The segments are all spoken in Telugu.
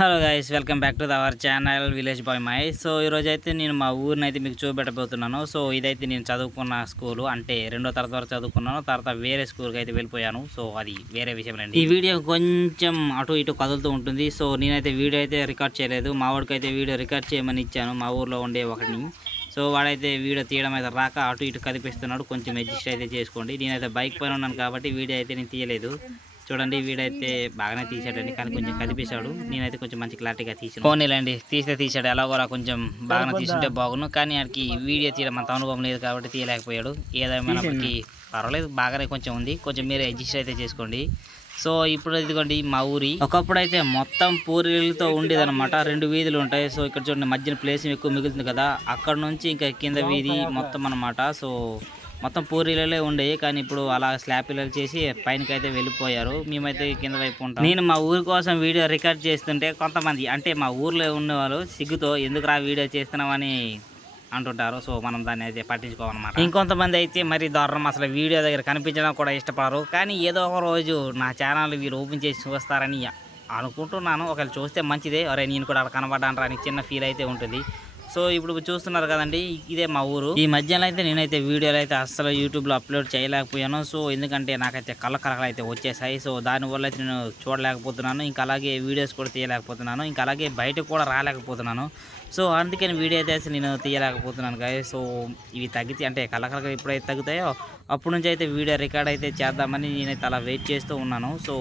Hello guys, welcome back to our channel village boy my. So ఈరోజు అయితే నేను మా ఊరిని అయితే మీకు చూపెట్టబోతున్నాను. సో ఇదైతే నేను చదువుకున్న స్కూలు, అంటే 2వ తరగతి వరకు చదువుకున్నాను. తర్వాత వేరే స్కూల్కి అయితే వెళ్ళిపోయాను. సో అది వేరే విషయం అండి. ఈ వీడియో కొంచెం అటు ఇటు కదులుతూ ఉంటుంది. సో నేనైతే వీడియో అయితే రికార్డ్ చేయలేదు. మా వాడికి అయితే వీడియో రికార్డ్ చేయమని ఇచ్చాను, మా ఊర్లో ఉండే ఒకటిని. సో వాడైతే వీడియో తీయడం అయితే రాక అటు ఇటు కదిపిస్తున్నాడు. కొంచెం అడ్జస్ట్ అయితే చేసుకోండి. నేనైతే బైక్ పైన ఉన్నాను కాబట్టి వీడియో అయితే నేను తీయలేదు. చూడండి, వీడైతే బాగానే తీసాడండి, కానీ కొంచెం కదిపేశాడు. నేనైతే కొంచెం మంచి క్లారిటీగా తీసాను. పోనీలేండి, తీసాడు. ఎలాగోలా కొంచెం బాగానే తీసుంటే బాగును, కానీ ఆయనకి వీడియో తీయడం అంత అనుభవం లేదు కాబట్టి తీయలేకపోయాడు. ఏదేమైనప్పటికీ పర్వాలేదు, బాగానే కొంచెం ఉంది. కొంచెం మీరే అడ్జస్ట్ అయితే చేసుకోండి. సో ఇప్పుడు ఇదిగోండి మా ఊరి. ఒకప్పుడు అయితే మొత్తం పూరీలతో ఉండేదన్నమాట. 2 వీధులు ఉంటాయి. సో ఇక్కడ చూడండి, మధ్యన ప్లేస్ ఎక్కువ మిగులుతుంది కదా, అక్కడ నుంచి ఇంకా కింద వీధి మొత్తం అన్నమాట. సో మొత్తం పూరీలే ఉండేవి, కానీ ఇప్పుడు అలా స్లాబ్ పిల్లలు చేసి పైనకైతే వెళ్ళిపోయారు. మేమైతే కింద వైపు ఉంటాం. నేను మా ఊరి కోసం వీడియో రికార్డ్ చేస్తుంటే కొంతమంది, అంటే మా ఊర్లో ఉండేవాళ్ళు సిగ్గుతో ఎందుకు వీడియో చేస్తున్నామని అంటుంటారు. సో మనం దాన్ని అయితే పట్టించుకోవాలన్నమాట. ఇంకొంతమంది అయితే మరి దారుణం, అసలు వీడియో దగ్గర కనిపించడం కూడా ఇష్టపడరు. కానీ ఏదో ఒక రోజు నా ఛానల్ వీళ్ళు ఓపెన్ చేసి చూస్తారని అనుకుంటున్నాను. ఒకవేళ చూస్తే మంచిదే. అరే నేను కూడా అక్కడ కనబడ్డాను అని చిన్న ఫీల్ అయితే ఉంటుంది. సో ఇప్పుడు చూస్తున్నారు కదండి, ఇదే మా ఊరు. ఈ మధ్యలో అయితే నేనైతే వీడియోలు అయితే అస్సలు యూట్యూబ్లో అప్లోడ్ చేయలేకపోయాను. సో ఎందుకంటే నాకైతే కళ్ళకరకలు అయితే వచ్చేసాయి. సో దానివల్ల అయితే నేను చూడలేకపోతున్నాను. ఇంకా అలాగే వీడియోస్ కూడా తీయలేకపోతున్నాను. ఇంకా అలాగే బయటకు కూడా రాలేకపోతున్నాను. సో అందుకని వీడియో అయితే అసలు నేను తీయలేకపోతున్నాను గాయస్. సో ఇవి తగ్గితే, అంటే కళ్ళకరకలు ఎప్పుడైతే తగ్గుతాయో అప్పటి నుంచి అయితే వీడియో రికార్డ్ అయితే చేద్దామని నేనైతే అలా వెయిట్ చేస్తూ ఉన్నాను. సో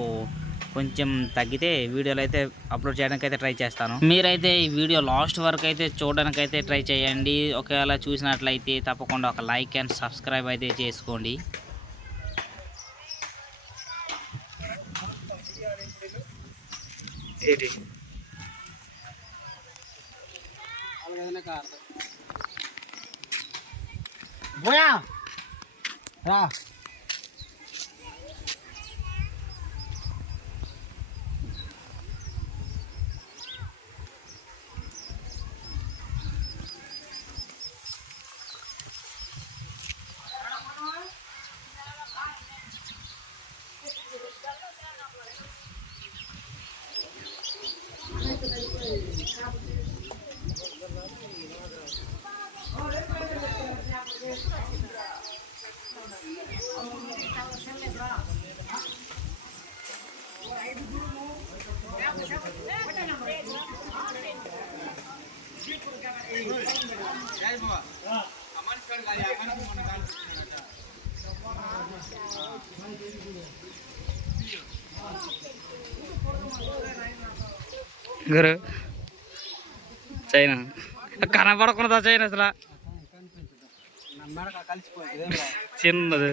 కొంచెం తగ్గితే వీడియోలు అయితే అప్లోడ్ చేయడానికి అయితే ట్రై చేస్తాను. మీరైతే ఈ వీడియో లాస్ట్ వరకు అయితే చూడడానికి అయితే ట్రై చేయండి. ఒకవేళ చూసినట్లయితే తప్పకుండా ఒక లైక్ అండ్ సబ్స్క్రైబ్ అయితే చేసుకోండి. గురు చైనా కనపడకుండా చైనా అసలు చిన్నది.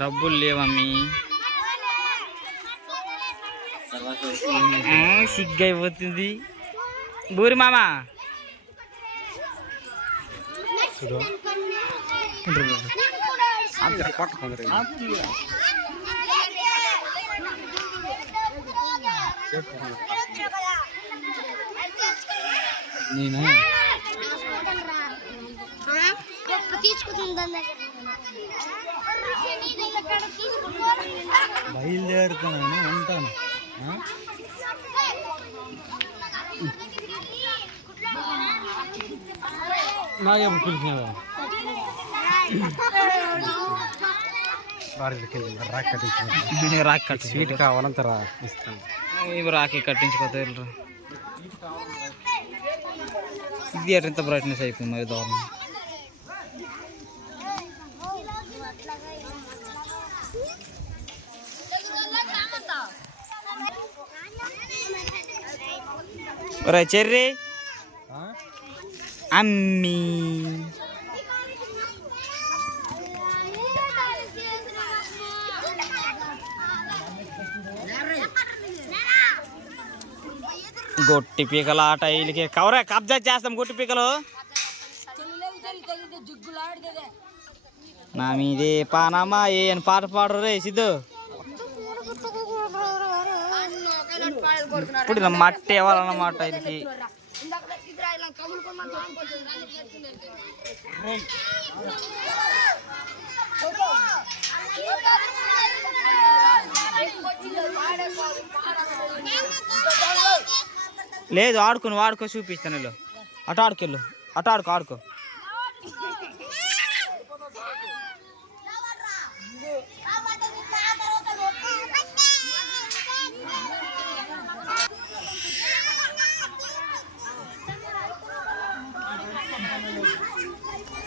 డబ్బులు లేవమ్మి, సిగ్గైపోతుంది. బూరి మామ నేను బయలుదేరుతున్నాను, ఉంటాను. నాకేమో పిలిచినా రాకి కట్టి స్వీట్ కావాలంత రా ఇస్తాను. ఇవి రాకి కట్టించుకోతే ఇది ఎంత బ్రైట్నెస్ అయిపోయింది మరి దారుణం. చెర్రీ అమ్మీ గొట్టి పీకల ఆట వీళ్ళకి కవరే కబ్జా చేస్తాం గొట్టి పీకలు నా మీదే పానమ్మా ఏం పాట పాడరు రే సిద్ధు ఇప్పుడు మట్టి ఇవ్వాలన్నమాట వీళ్ళకి లేదు ఆడుకుని వాడుకో చూపిస్తాను వెళ్ళు అటు ఆడుకెళ్ళు అటు ఆడుకో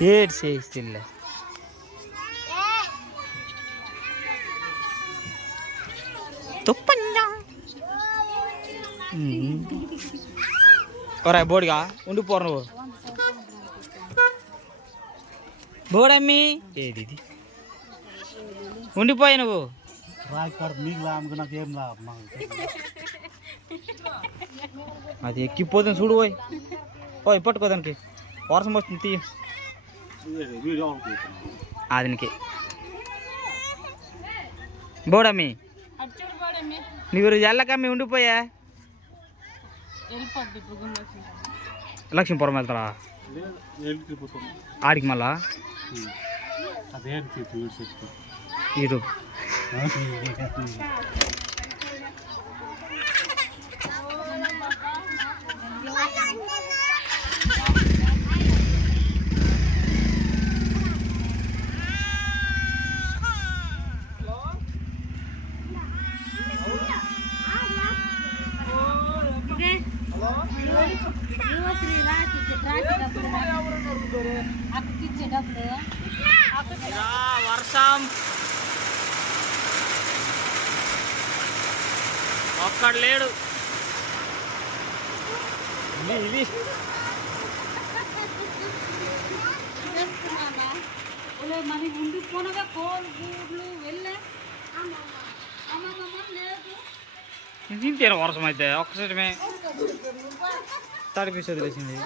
ఏడ్ చేయిstill తుప్పంజా ఒరే బోడిగా ఉండిపోరు నువ్వు బోడమ్మి ఏది ఉండిపోయి నువ్వు అది ఎక్కిపోతుంది చూడు పోయి పోయి పట్టుకోదానికి వర్షం వస్తుంది తీయ అదినికి బోడమ్మి నీవు ఎల్లకమ్మి ఉండిపోయా లక్ష్మీపురం వెళ్తారా ఆడికి మళ్ళా ఇటు వర్షం ఒక్కడు లేడు మనకి ఉండిపోనగా కోళ్ళు గూడ్లు వెళ్ళే తింటాను వర్షం అయితే ఒక్కసారి తడిపి వదిలేసింది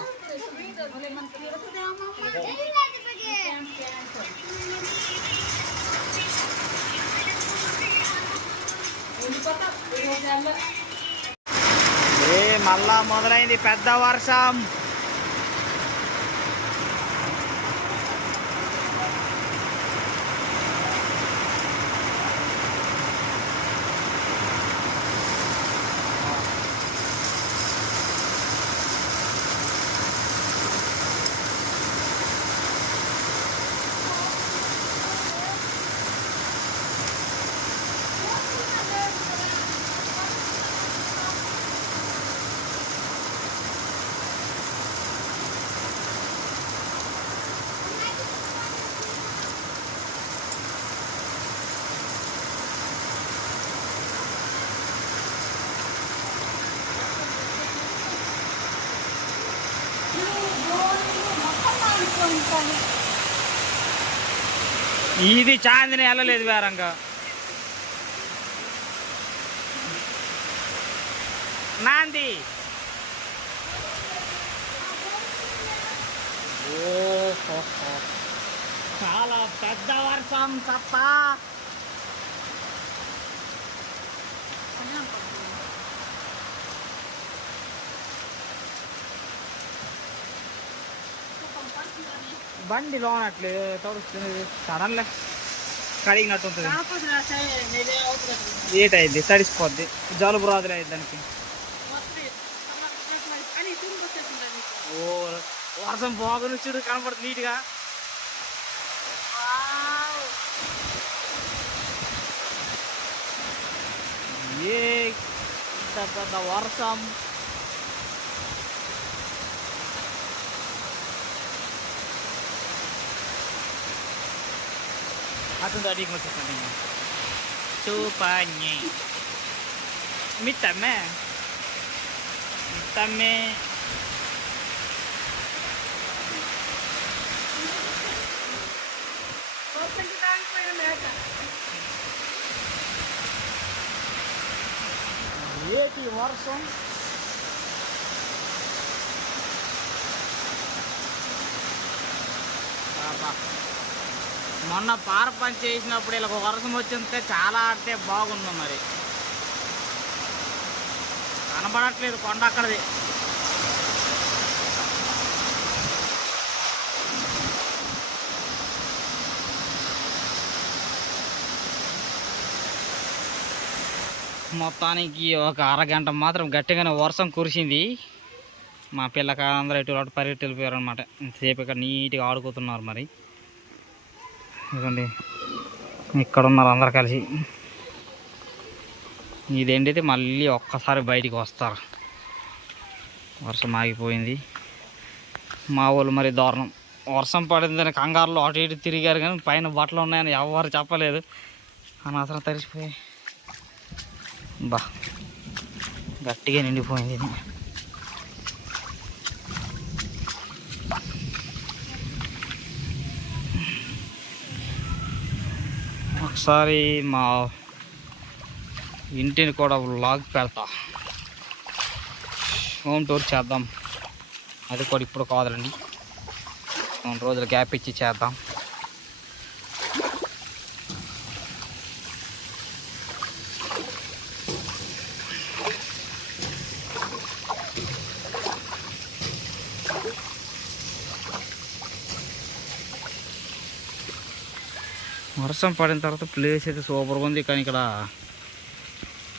మళ్ళా మొదలైంది పెద్ద వర్షం ఇది చాందిని వెళ్ళలేదు వేరంగా నాంది చాలా పెద్ద వర్షం తప్ప బండి లోనట్లే తడుస్తుంది సడన్లే కడిగినట్టు ఉంటుంది ఏటైంది తడిసిపోద్ది జలుబు రాదులే దానికి ఓ వర్షం బాగుని చూడు కనపడుతుంది నీట్గా ఇంత పెద్ద వర్షం atau tadi mau cakap tupanya mitame ఏటి వర్షం మొన్న పార పని చేసినప్పుడు ఇలా వర్షం వచ్చింటే చాలా ఆడితే బాగుంది. మరి కనబడట్లేదు కొండ అక్కడది. మొత్తానికి ఒక అరగంట మాత్రం గట్టిగానే వర్షం కురిసింది. మా పిల్లకాయలందరూ ఎటు అటు పరిగెట్టి వెళ్ళిపోయారు అనమాట. ఇంతసేపు ఇక్కడ నీట్గా ఆడుకుతున్నారు. మరి ఇదండి ఇక్కడ ఉన్నారు అందరు కలిసి. ఇదేంటైతే మళ్ళీ ఒక్కసారి బయటికి వస్తారు. వర్షం ఆగిపోయింది. మా వాళ్ళు మరి దారుణం. వర్షం పడిందని కంగారులో అటు ఇటు తిరిగారు కానీ పైన బట్టలు ఉన్నాయని ఎవరు చెప్పలేదు. అనవసరం తడిసిపోయి బా గట్టిగా నిండిపోయింది. ఒకసారి మా ఇంటిని కూడా వ్లాగ్ పెడతా, హోమ్ టూర్ చేద్దాం. అది కూడా ఇప్పుడు కాదులండి, 2 రోజులు గ్యాప్ ఇచ్చి చేద్దాం. వర్షం పడిన తర్వాత ప్లేస్ అయితే సూపర్గా ఉంది. కానీ ఇక్కడ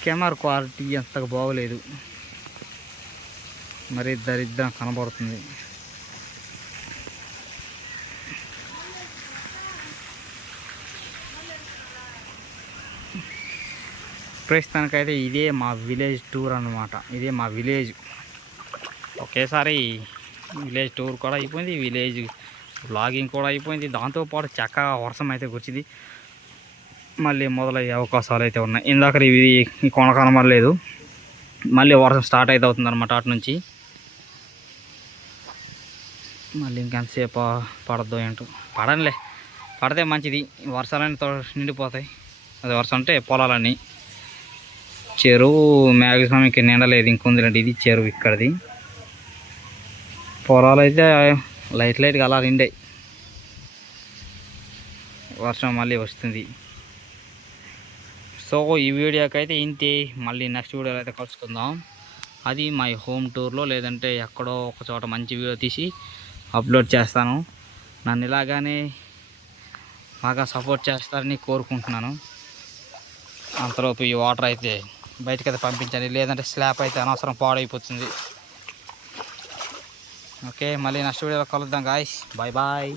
కెమెరా క్వాలిటీ అంతగా బాగోలేదు. మరి దరిద్రం కనబడుతుంది. ప్రస్తుతానికైతే ఇదే మా విలేజ్ టూర్ అన్నమాట. ఇదే మా విలేజ్. ఒకేసారి విలేజ్ టూర్ కూడా అయిపోయింది, విలేజ్ వ్లాగింగ్ కూడా అయిపోయింది. దాంతోపాటు చక్కగా వర్షం అయితే వచ్చింది. మళ్ళీ మొదలయ్యే అవకాశాలు అయితే ఉన్నాయి. ఇందాక ఇది ఈ కొన కనబడలేదు, మళ్ళీ వర్షం స్టార్ట్ అయితే అవుతుంది అనమాట. అటు నుంచి మళ్ళీ ఇంకెంతసేపు పడద్దు ఏంటో. పడనులే, పడితే మంచిది. వర్షాలన్నీ నిండిపోతాయి. అది వర్షం అంటే పొలాలన్నీ. చెరువు మ్యాక్సిమం ఇంక నిండలేదు, ఇంకొందిలంటే ఇది చెరువు ఇక్కడిది. పొలాలు అయితే లైట్గా అలా నిండాయి. వర్షం మళ్ళీ వస్తుంది. సో ఈ వీడియోకి అయితే ఇంతే. మళ్ళీ నెక్స్ట్ వీడియోలో అయితే కలుసుకుందాం. అది మై హోమ్ టూర్లో లేదంటే ఎక్కడో ఒక చోట మంచి వీడియో తీసి అప్లోడ్ చేస్తాను. నన్ను ఇలాగానే బాగా సపోర్ట్ చేస్తారని కోరుకుంటున్నాను. అంతలోపు ఈ వాటర్ అయితే బయటకైతే పంపించండి, లేదంటే స్లాబ్ అయితే అనవసరం పాడైపోతుంది. ఓకే, మళ్ళీ నెక్స్ట్ వీడియోలో కలుద్దాం గాయ్స్. Bye bye.